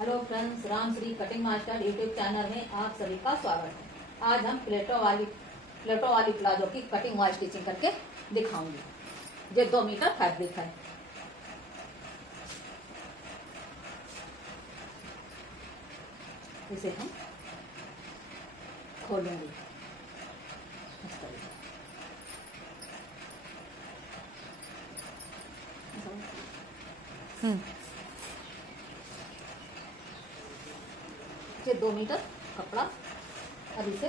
Hello friends, Ram Shri cutting master YouTube channel में आप सभी का स्वागत है। आज हम प्लेटों वाली प्लाजो की कटिंग वाइज स्टिचिंग करके दिखाऊंगी। ये 2 मीटर फैब्रिक है। इसे हम खोलेंगे इस तरीके। ये 2 मीटर कपड़ा। अब इसे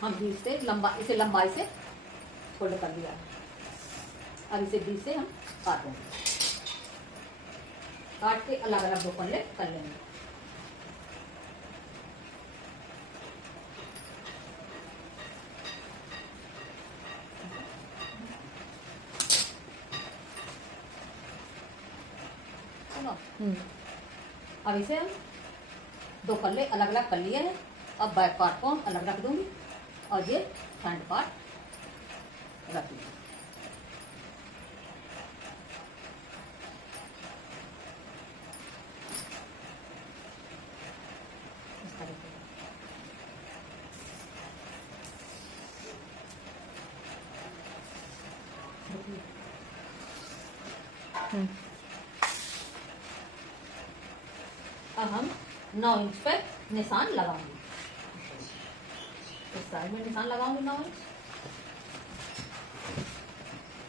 हम बीच से लंबाई से फोल्ड कर लिया है। अब इसे बीच से हम काटेंगे। काट के अलग अलग 2 पल्ले कर लेंगे। अब इसे हम 2 पल्ले अलग अलग कर लिए हैं। अब बैक पार्ट को अलग रख दूंगी और ये फ्रंट पार्ट रख दूंगी। इस तरीके से। अब हम 9 इंच पे निशान लगाऊंगी। इस साइड में निशान लगाऊंगी 9 इंच।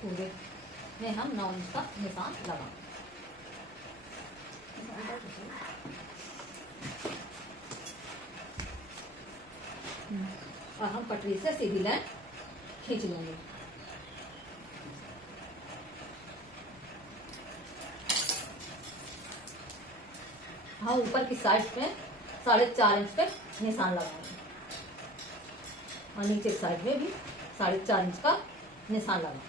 पूरे में हम 9 इंच का निशान लगाऊंगी। और हम पटरी से सीधी लाइन खींच लेंगे। हम ऊपर की साइड पे 4.5 इंच पे निशान लगाएंगे और नीचे की साइड में भी 4.5 इंच का निशान लगाएंगे।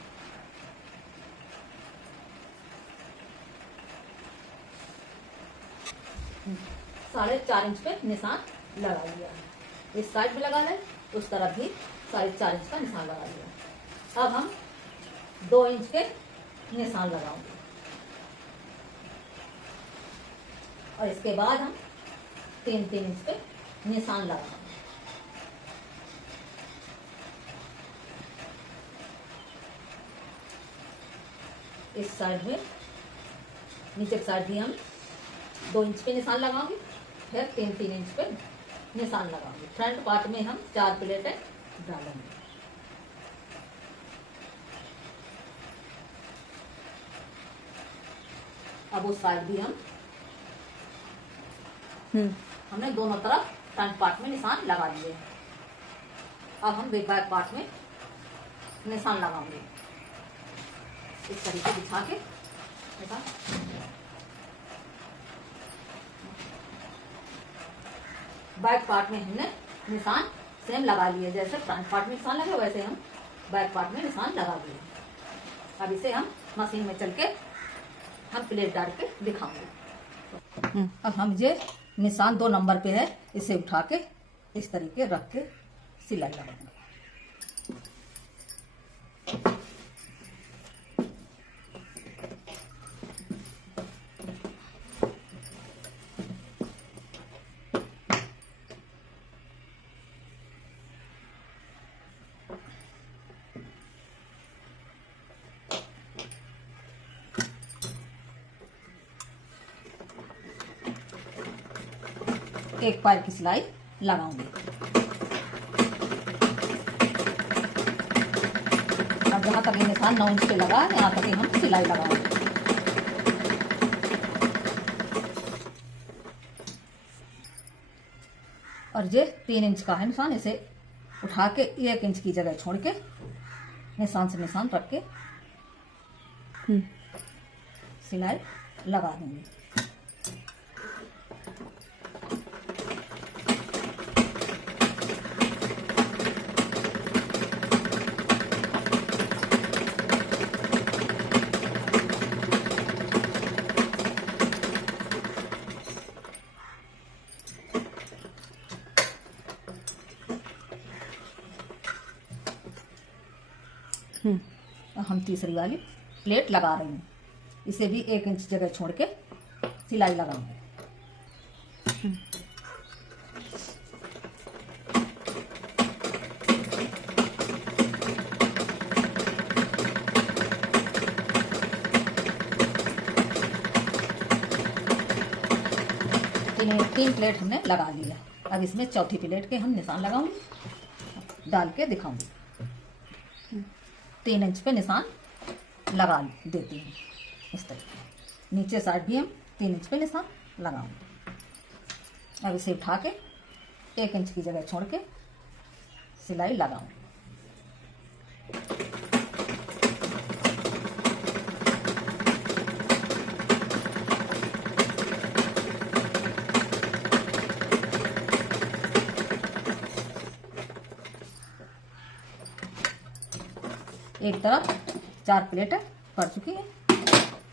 4.5 इंच पे निशान लगा लिया है। इस साइड भी लगा लें, उस तरफ भी 4.5 इंच का निशान लगा लिया। अब हम 2 इंच के निशान लगाएंगे और इसके बाद हम 3 इंच पे निशान लगाएंगे। इस साइड में नीचे की साइड भी हम 2 इंच पे निशान लगाएंगे, फिर 3 इंच पे निशान लगाएंगे। फ्रंट पार्ट में हम 4 प्लेटें डालेंगे। अब उस साइड भी हमने दोनों तरफ फ्रंट पार्ट में निशान लगा दिए। अब हम बैक पार्ट में निशान लगाएंगे। इस तरीके बिछा के बैक पार्ट में हमने निशान सेम लगा लिए। जैसे फ्रंट पार्ट में निशान लगे वैसे हम बैक पार्ट में निशान लगा दिए। अब इसे हम मशीन में चल के हम प्लेट डाल के दिखाएंगे। अब हम ये निशान 2 नंबर पे है, इसे उठा के इस तरीके रख के सिलाई लगाएंगे। एक पैर की सिलाई लगाऊंगी। अब जहां तक ये निशान 9 इंच पे लगा है, यहाँ तक ही हम सिलाई लगाएंगे। और ये 3 इंच का है निशान, इसे उठा के 1 इंच की जगह छोड़ के निशान से निशान रख के सिलाई लगा देंगे। हम तीसरी वाली प्लेट लगा रही हूँ। इसे भी 1 इंच जगह छोड़ के सिलाई लगाऊंगी। तीन प्लेट हमने लगा लिया। अब इसमें चौथी प्लेट के हम निशान लगाऊंगी, डाल के दिखाऊंगी। 3 इंच पे निशान लगा देती हूँ इस तरह। नीचे साइड भी हम 3 इंच पे निशान लगाऊंगी। अब इसे उठा के 1 इंच की जगह छोड़ के सिलाई लगाऊंगी। एक तरफ 4 प्लेट पड़ चुकी है,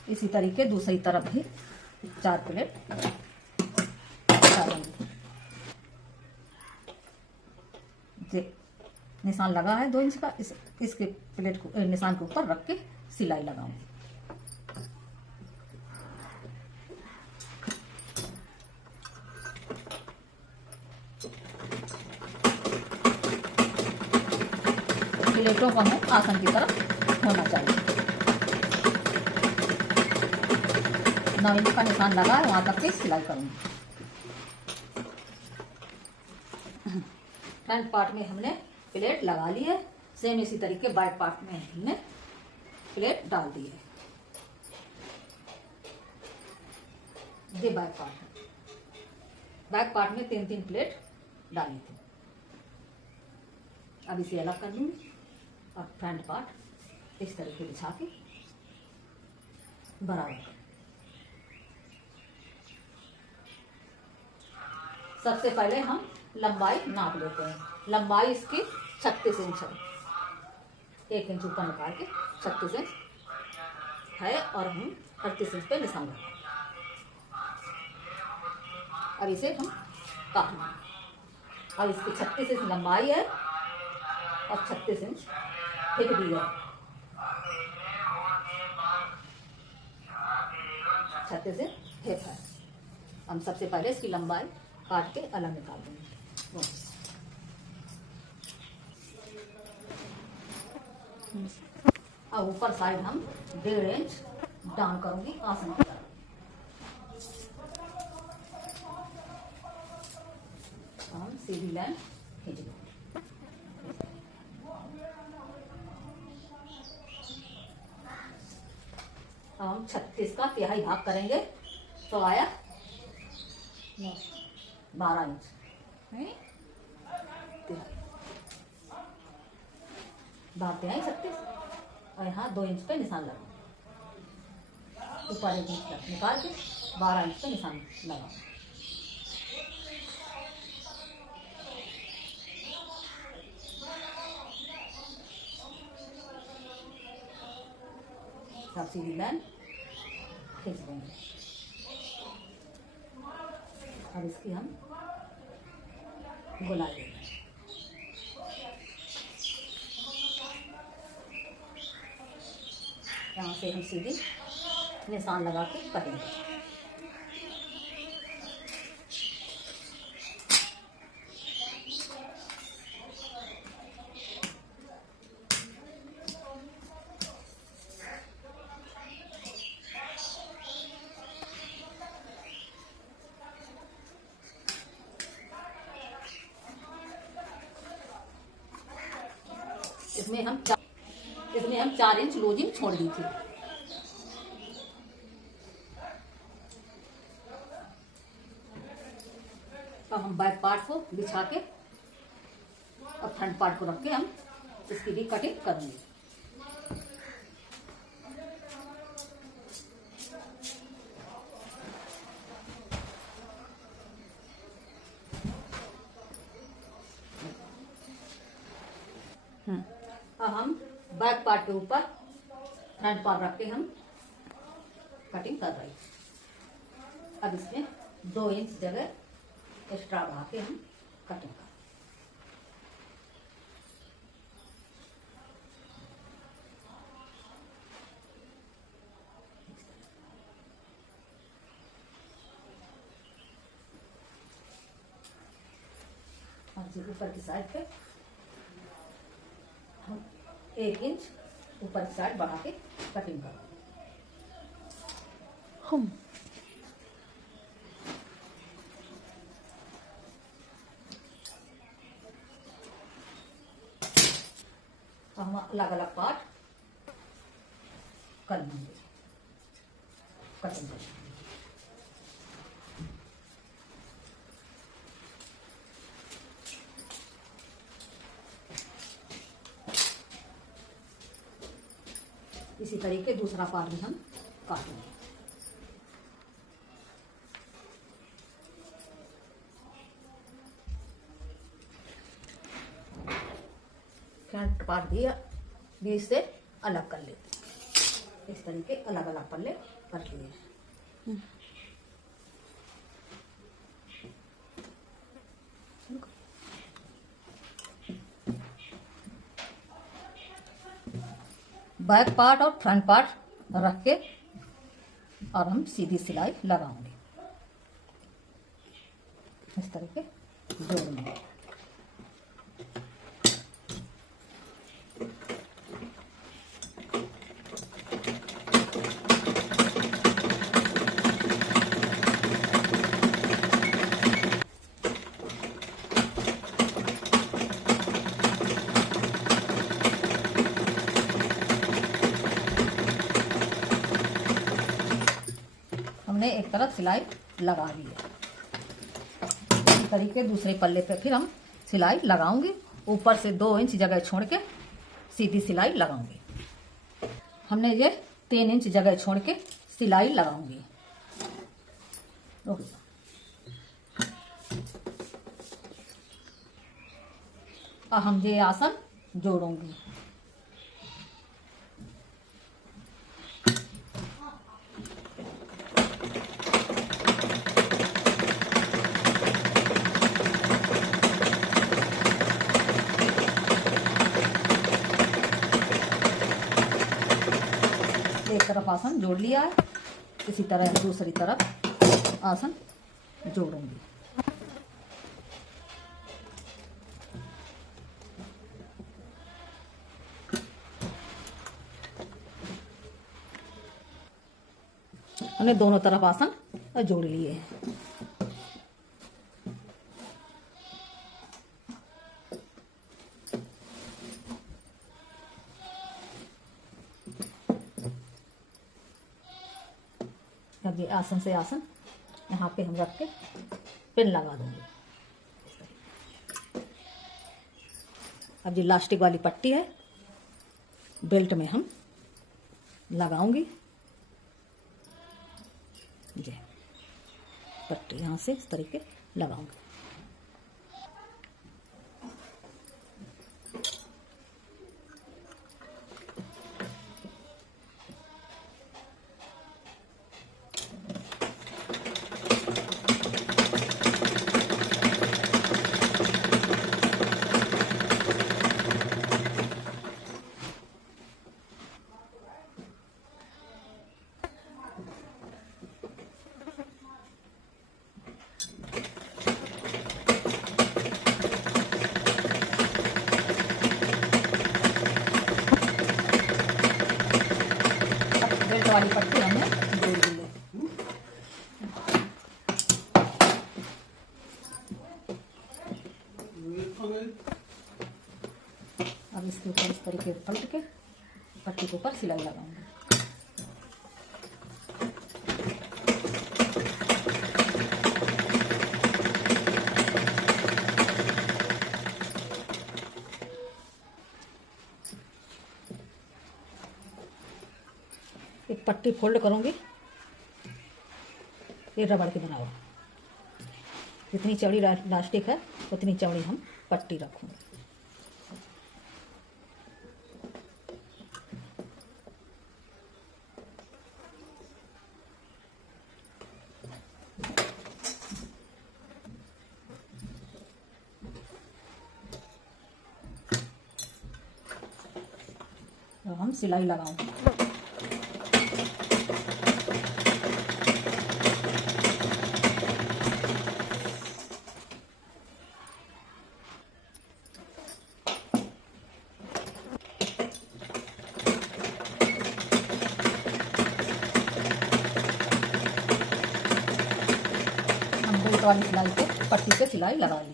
इसी तरीके दूसरी तरफ भी 4 प्लेट डालेंगे। निशान लगा है 2 इंच का, इसके प्लेट को निशान के ऊपर रख के सिलाई लगाऊंगी। प्लेटों का हमें आसन की तरफ होना चाहिए। 9 इंच का निशान लगा है, वहां तक की सिलाई करूंगी। फ्रंट पार्ट में हमने प्लेट लगा ली है, सेम इसी तरीके बैक पार्ट में हमने प्लेट डाल दी है। ये बैक पार्ट है। बैक पार्ट में 3 प्लेट डाली थी। अब इसे अलग कर लूंगी और फ्रंट पार्ट इस तरीके बिछा के बराबर। सबसे पहले हम लंबाई नाप लेते हैं। लंबाई इसकी 36 इंच है। 1 इंच ऊपर निकाल के 36 इंच है और हम 38 इंच पे निशान लगाएंगे। और इसे हम काट लेंगे। अब इसकी 36 इंच लंबाई है और 36 इंच हिप भी है। 36 इंच हिप है। हम सबसे पहले इसकी लंबाई काट के अलग निकाल देंगे। अब ऊपर साइड हम 1.5 इंच डाउन करूंगी आसन की तरफ। हम सीधी लाइन खींच लेंगे। अब हम 36 का 1/3 भाग करेंगे तो आया 12 इंच। बाहर 36 और यहाँ 2 इंच पे निशान लगा। ऊपर 1 इंच तक निकाल के 12 इंच पे निशान लगा। सब सीधी लाइन खींच देंगे। अब इसकी हम गोलाई देंगे। यहाँ से हम सीधी निशान लगा के कटेंगे। इसमें हम 4 इंच लूजिंग छोड़ दी थी। अब हम बैक पार्ट को बिछा के और फ्रंट पार्ट को रख के हम इसकी भी कटिंग करेंगे। अब हम बैक पार्ट के ऊपर फ्रंट पार्ट रख के हम कटिंग कर रहे हैं। अब इसमें 2 इंच जगह एक्स्ट्रा बढ़ा के हम कटिंग कर। यहाँ से ऊपर की साइड पे हम 1 इंच ऊपर की साइड बढ़ा के कटिंग करेंगे। हम अलग अलग पार्ट कर लेंगे कटिंग कर। इसी तरीके दूसरा पार्ट भी हम काटेंगे। फ्रंट पार्ट भी बीच से अलग कर लेते। इस तरीके अलग अलग पल्ले कर लिए। बैक पार्ट और फ्रंट पार्ट रख के और हम सीधी सिलाई लगाएंगे। इस तरीके जोड़ेंगे। हमने एक तरफ सिलाई लगा ली है। इसी तरीके दूसरे पल्ले पे फिर हम सिलाई लगाऊंगी। ऊपर से 2 इंच जगह छोड़ के सीधी सिलाई लगाऊंगी। हमने ये 3 इंच जगह छोड़ के सिलाई लगाऊंगी। और हम ये आसन जोड़ूंगी। एक तरफ आसन जोड़ लिया है, इसी तरह दूसरी तरफ आसन जोड़ूंगी। हमने दोनों तरफ आसन जोड़ लिए हैं। अब ये आसन से आसन यहाँ पे हम रख के पिन लगा दूंगी। अब ये लास्टिक वाली पट्टी है, बेल्ट में हम लगाऊंगी। जी पट्टी यहाँ से इस तरीके लगाऊंगी। बेल्ट वाली पट्टी हमने जोड़ दी है। अब इसके ऊपर इस तरीके पलट के पट्टी के ऊपर सिलाई लगाऊंगी। एक पट्टी फोल्ड करूंगी, ये रबड़ की बनाओ। जितनी चौड़ी इलास्टिक है उतनी चौड़ी हम पट्टी रखूंगी। अब हम सिलाई लगाएंगे। बेल्ट वाली सिलाई पे पट्टी पे सिलाई लगा ली।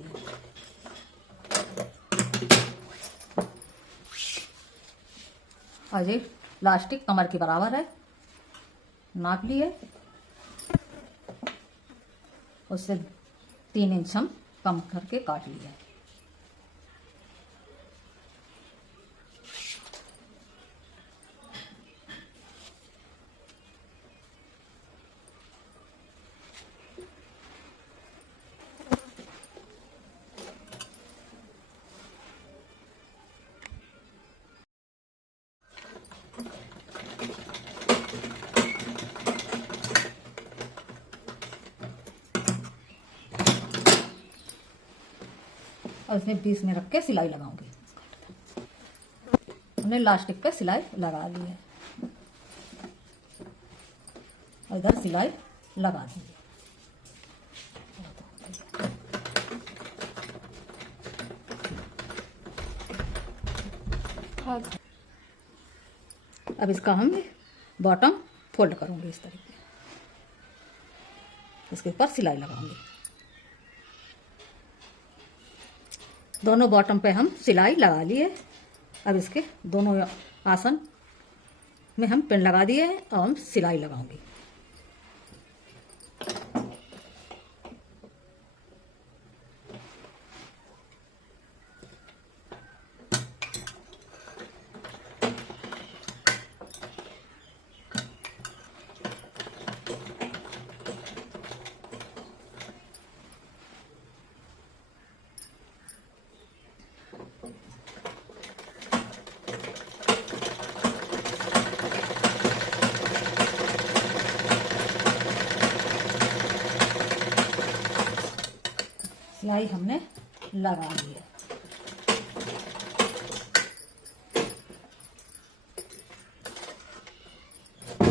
और ये लास्टिक कमर के बराबर है, नाप लिए, उससे 3 इंच हम कम करके काट लिया। और इसमें बीच में रख के सिलाई लगाऊंगी। हमने लास्टिक पे सिलाई लगा ली है और इधर सिलाई लगा दी है। अब इसका हम बॉटम फोल्ड करूंगी इस तरीके, इसके ऊपर सिलाई लगाऊंगी। दोनों बॉटम पे हम सिलाई लगा लिए। अब इसके दोनों आसन में हम पिन लगा दिए हैं और हम सिलाई लगाऊंगी। सिलाई हमने लगा ली है।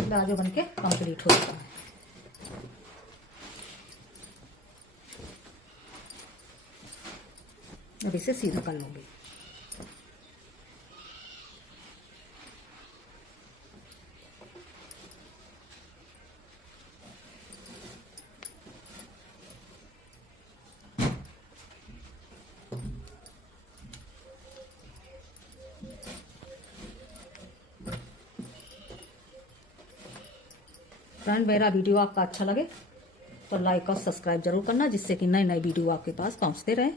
प्लाजो बनके कंप्लीट हो चुका है। अब इसे सीधा कर लूंगी। फ्रेंड, मेरा वीडियो आपका अच्छा लगे तो लाइक और सब्सक्राइब जरूर करना, जिससे कि नए नए वीडियो आपके पास पहुंचते रहे।